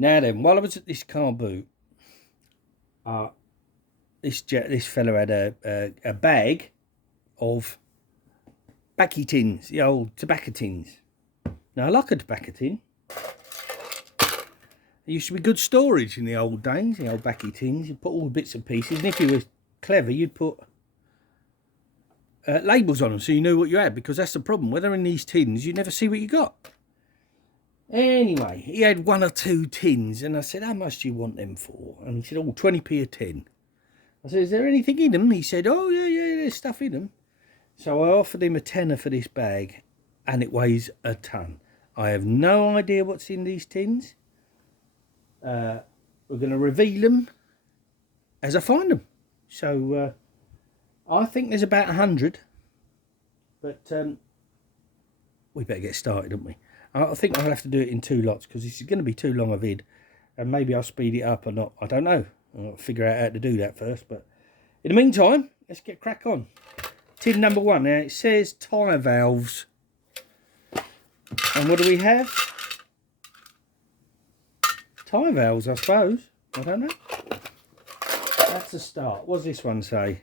Now then, while I was at this car boot, this fellow had a bag of backy tins, the old tobacco tins. Now, I like a tobacco tin. There used to be good storage in the old days, the old backy tins. You'd put all the bits and pieces, and if you were clever, you'd put labels on them so you knew what you had, because that's the problem. When they're in these tins, you never see what you got. Anyway, he had 1 or 2 tins, and I said, how much do you want them for? And he said, oh, 20p a tin. I said, is there anything in them? He said, oh, yeah, there's stuff in them. So I offered him a tenner for this bag, and it weighs a ton. I have no idea what's in these tins. We're going to reveal them as I find them. So I think there's about 100, but we better get started, don't we? I think I'll have to do it in 2 lots, because this is going to be too long a vid, and maybe I'll speed it up or not. I don't know. I'll figure out how to do that first, but in the meantime, let's get crack on. Tin number 1. Now it says tyre valves, and what do we have? Tyre valves, I suppose. I don't know. That's a start. What does this one say?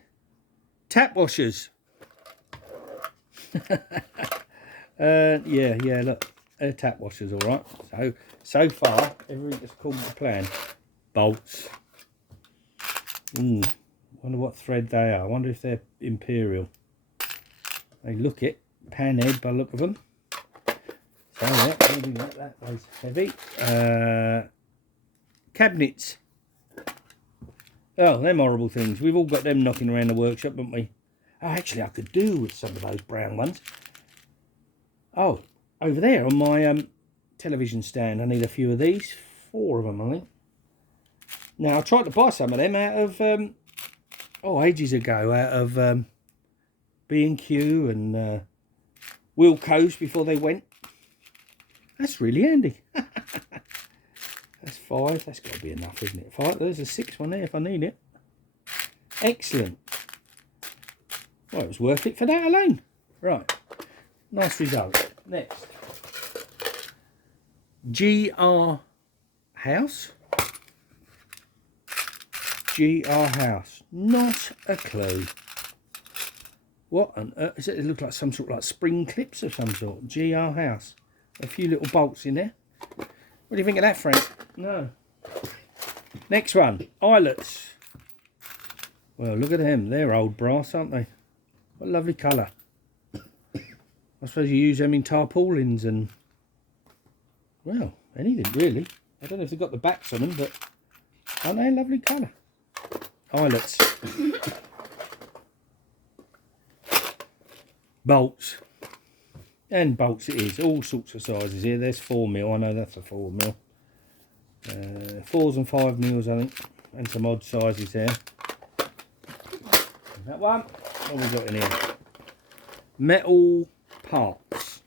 Tap washers. Yeah, look. Tap washers, all right. So far, everything is according to plan. Bolts. Wonder what thread they are. I wonder if they're imperial. They look it. Panhead by the look of them. So yeah, maybe that was heavy. Cabinets. Oh, them horrible things. We've all got them knocking around the workshop, haven't we? Oh, actually, I could do with some of those brown ones. Oh, over there on my television stand, I need a few of these. 4 of them, I think. Now, I tried to buy some of them out of, ages ago, out of B&Q and Wilco's before they went. That's really handy. That's 5. That's got to be enough, isn't it? 5. There's a 6th one there if I need it. Excellent. Well, it was worth it for that alone. Right. Nice result. Next. GR House. GR House. Not a clue. What on earth is it? It looks like some sort of like spring clips of some sort. GR House. A few little bolts in there. What do you think of that, Frank? No. Next one. Eyelets. Well, look at them. They're old brass, aren't they? What a lovely colour. I suppose you use them in tarpaulins and, well, anything really. I don't know if they've got the backs on them, but aren't they a lovely colour? Eyelets. Bolts. And bolts it is. All sorts of sizes here. There's 4mm. I know that's a 4mm. 4s and 5mm, I think. And some odd sizes there. That one. What have we got in here? Metal parts.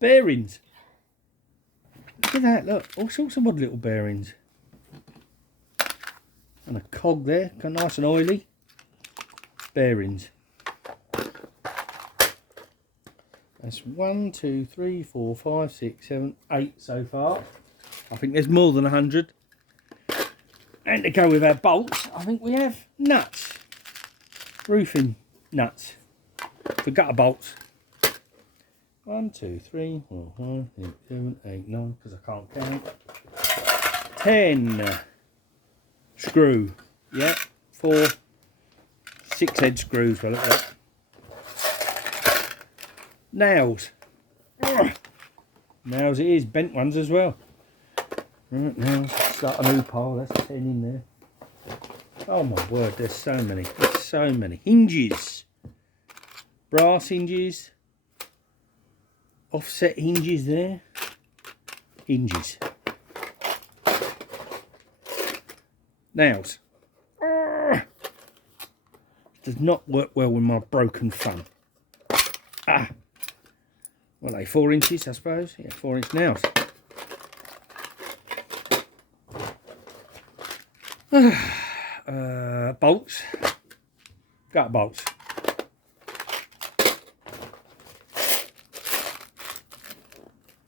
Bearings. Look at that, look. All sorts of odd little bearings. And a cog there, nice and oily. Bearings. That's 1, 2, 3, 4, 5, 6, 7, 8 so far. I think there's more than 100. And to go with our bolts, I think we have nuts. Roofing nuts. For gutter bolts. 1, 2, 3, 4, 5, 6, 7, 8, 9, because I can't count. 10. Screw. Yeah. 4. 6 head screws. Well, look at that. Nails. Nails it is. Bent ones as well. Right, nails. Start a new pile. That's 10 in there. Oh my word, there's so many. There's so many. Hinges. Brass hinges. Offset hinges there. Hinges. Nails. Does not work well with my broken thumb. Ah. What are they, 4 inches, I suppose? Yeah, 4-inch nails. Bolts. Gutter bolts.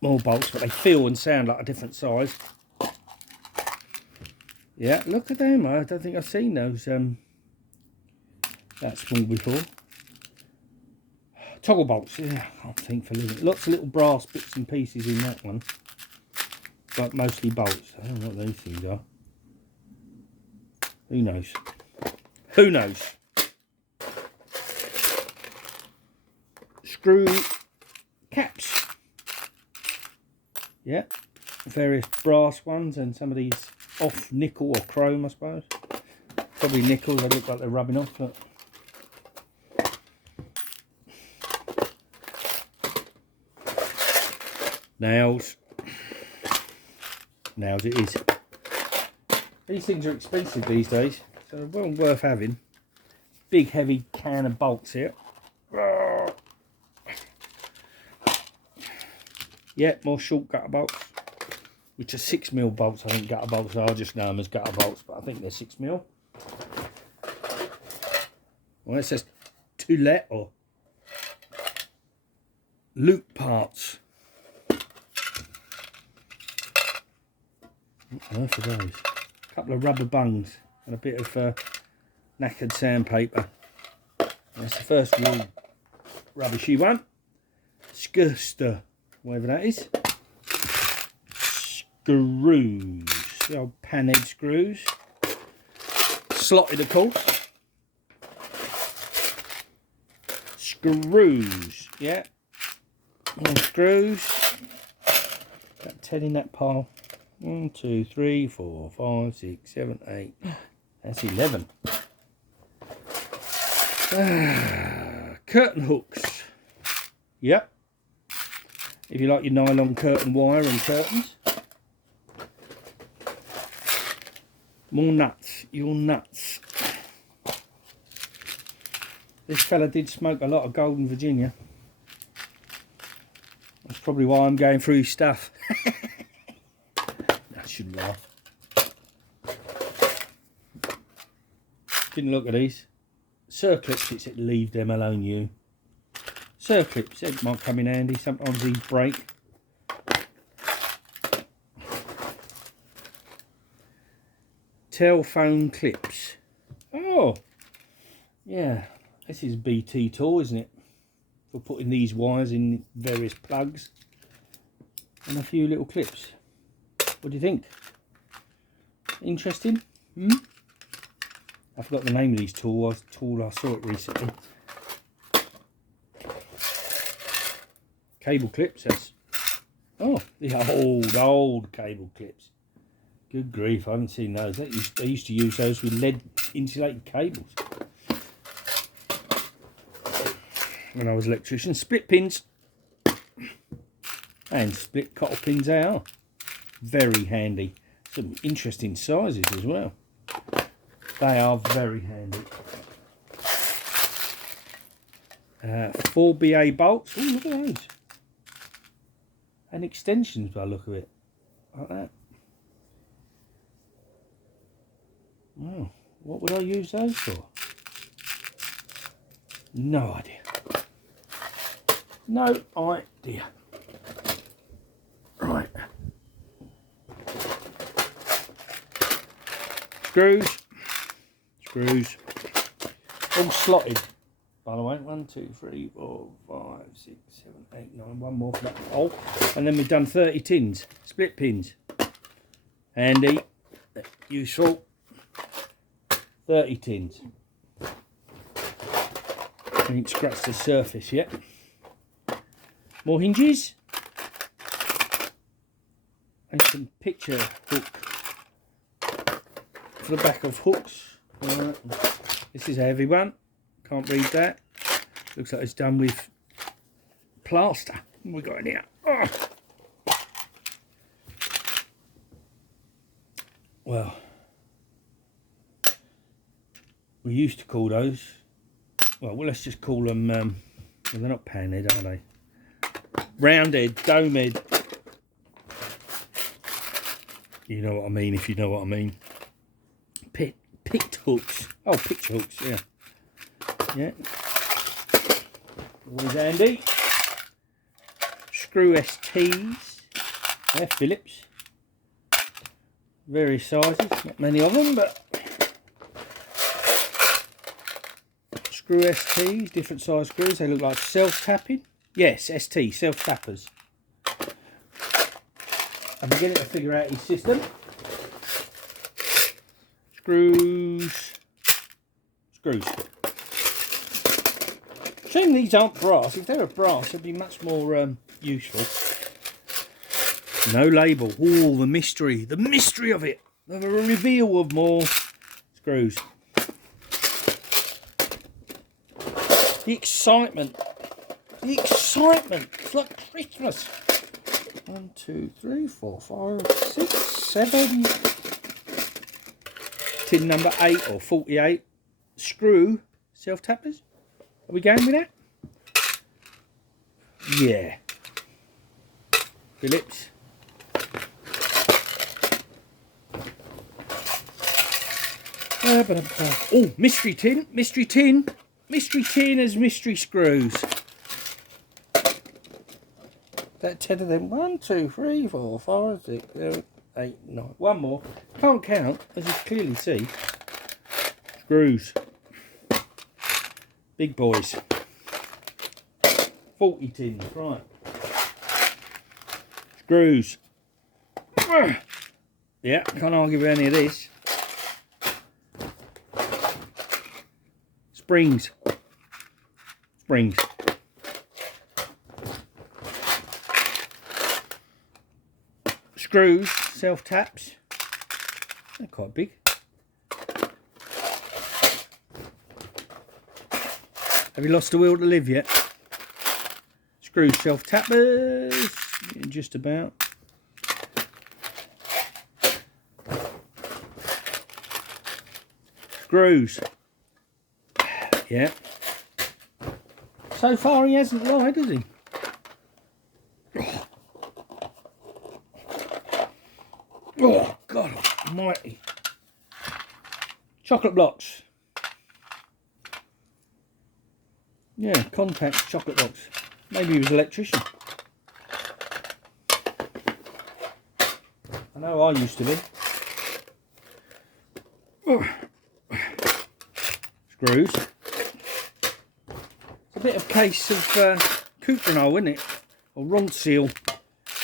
more bolts, but they feel and sound like a different size. Yeah, look at them. I don't think I've seen those that small before. Toggle bolts, yeah, I can't think for living. Lots of little brass bits and pieces in that one, but mostly bolts. I don't know what these things are. Who knows? Who knows? Screw caps. Yeah, various brass ones and some of these off nickel or chrome, I suppose. Probably nickel. They look like they're rubbing off. But nails. Nails it is. These things are expensive these days, so well worth having. Big heavy can of bolts here. Yeah, more short gutter bolts, which are 6mm bolts. I think gutter bolts are, just know them as gutter bolts, but I think they're 6mm. Well, it says to let or loop parts. What on earth are those? A couple of rubber bungs and a bit of knackered sandpaper. That's the first real rubbishy one. Skirster, whatever that is. Screws, the old pan head screws. Slotted, of course. Screws, yeah. More screws. About 10 in that pile. 1, 2, 3, 4, 5, 6, 7, 8. That's 11. Curtain hooks. Yep. If you like your nylon curtain wire and curtains. More nuts. Your nuts. This fella did smoke a lot of Golden Virginia. That's probably why I'm going through his stuff. I shouldn't laugh. Didn't look at these. Circlips, it said leave them alone, you. Circlips, it might come in handy. Sometimes these break. Telephone clips. Oh, yeah. This is BT tool, isn't it? For putting these wires in various plugs. And a few little clips. What do you think? Interesting? Hmm? I forgot the name of these tools. I saw it recently. Cable clips. That's, oh, the old cable clips. Good grief, I haven't seen those. They used to use those with lead insulated cables when I was an electrician. Split pins and split cottle pins, they are very handy. Some interesting sizes as well. They are very handy. 4BA bolts. Oh, look at those. And extensions by the look of it. Like that. Wow. What would I use those for? No idea. No idea. Right. Screws. All slotted, by the way. 1, 2, 3, 4, 5, 6, 7, 8, 9. One more for that hole. And then we've done 30 tins. Split pins. Handy. Useful. 30 tins. I ain't scratched the surface yet. More hinges. And some picture hook for the back of hooks. This is a heavy one. Can't read that. Looks like it's done with plaster. What we got in here? Oh. Well, we used to call those, well, let's just call them, well, they're not panhead, are they? Roundhead, domehead. You know what I mean, if you know what I mean. Picked hooks. Oh, picture hooks, yeah. Yeah. Always handy. Screw STs. They're Phillips. Various sizes, not many of them, but screw STs, different size screws. They look like self-tapping. Yes, ST, self-tappers. I'm beginning to figure out his system. Screws. Shame these aren't brass. If they were brass, they'd be much more useful. No label. Oh, the mystery of it. The reveal of more screws. The excitement. It's like Christmas. 1, 2, 3, 4, 5, 6, 7. Tin number 8 or 48. Screw self-tappers. Are we going with that? Yeah. Phillips. Oh, mystery tin as mystery screws. That 10 of them. 1, 2, 3, 4, 5, 6, 7, 8, 9. One more. Can't count, as you clearly see. Screws. Big boys. 40 tins, right. Screws. Yeah, can't argue with any of this. Springs. Screws, self-taps. They're quite big. Have you lost the will to live yet? Screws, self-tappers. Yeah, just about. Screws. Yeah. So far he hasn't lied, has he? Oh, God almighty. Chocolate blocks. Yeah, contact chocolate blocks. Maybe he was an electrician. I know I used to be. Screws. It's a bit of case of Cuprinol, isn't it? Or Ronseal.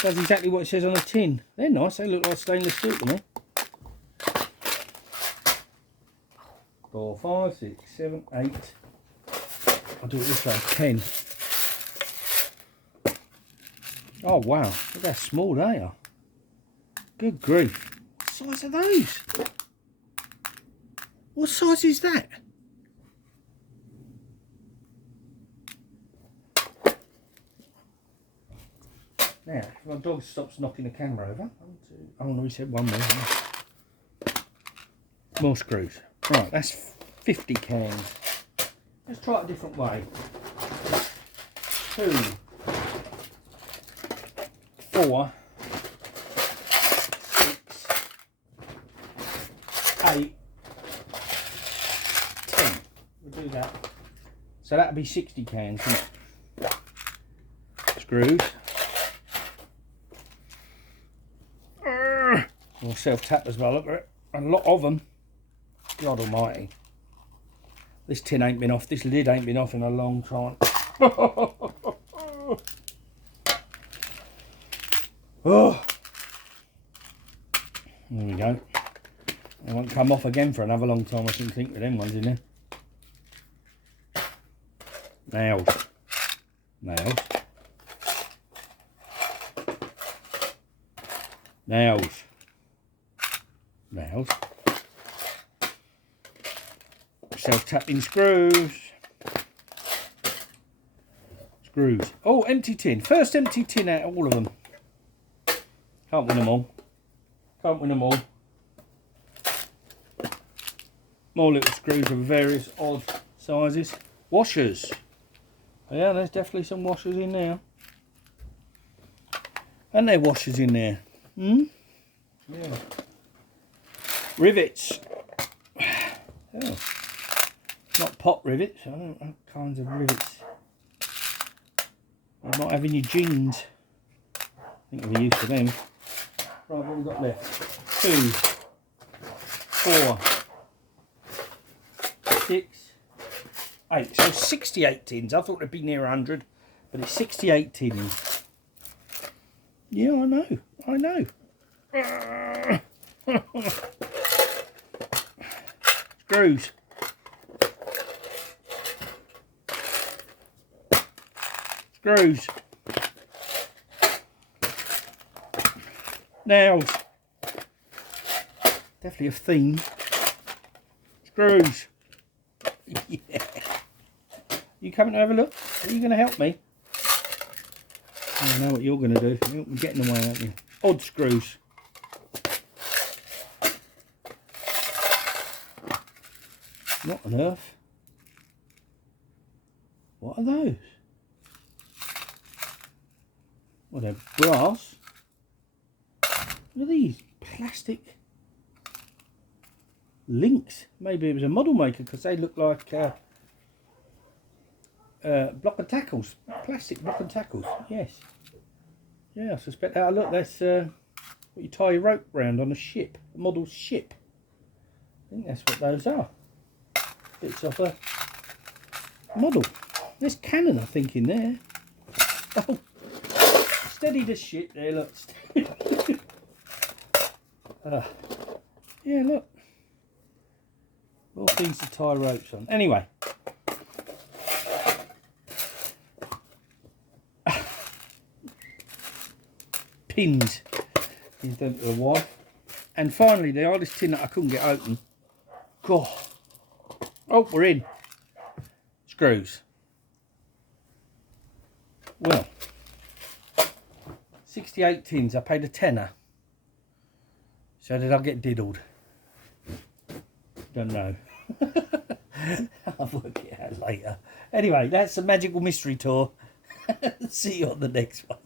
Does exactly what it says on the tin. They're nice. They look like stainless steel to me. 4, 5, 6, 7, 8. I'll do it this way. 10. Oh wow! Look how small they are. Good grief! What size are those? What size is that? Now, if my dog stops knocking the camera over. 1, 2. Oh no, he said one more. More screws. Right, that's 50 cans. Let's try it a different way. 2, 4, 6, 8, 10. We'll do that. So that'll be 60 cans, wouldn't it? Screws. More self-tap as well, look at it. A lot of them. God almighty. This tin ain't been off, this lid ain't been off in a long time. Oh. There we go. They won't come off again for another long time, I shouldn't think, with them ones in there. Nails. Nails. Nails. Nails. Self-tapping screws. Screws. Oh, empty tin. First empty tin out of all of them. Can't win them all. Can't win them all. More little screws of various odd sizes. Washers. Yeah, there's definitely some washers in there. And there are washers in there. Hmm? Yeah. Rivets. Oh. Not pot rivets. I don't know kinds of rivets. You might have in your jeans. I think I'll be used to them. Right, what have we got left? 2, 4, 6, 8. So 68 tins. I thought it'd be near 100, but it's 68 tins. Yeah, I know. I know. Screws. Screws. Nails. Definitely a theme. Screws. Yeah. You coming to have a look? Are you going to help me? I know what you're going to do. You're getting away, aren't you? Odd screws. What on earth? What are those? Well, they're brass. What are these? Plastic links. Maybe it was a model maker because they look like block and tackles. Plastic block and tackles. Yes. Yeah, I suspect that. Look, that's what you tie your rope round on a ship. A model ship. I think that's what those are. Bits of a model. There's cannon, I think, in there. Oh, steady the shit there, look. Yeah, look. More things to tie ropes on. Anyway. Pins. He's done to the wife. And finally, the hardest tin that I couldn't get open. God. Oh, we're in. Screws. Well, 68 tins. I paid a tenner. So did I get diddled? Don't know. I'll work it out later. Anyway, that's the Magical Mystery Tour. See you on the next one.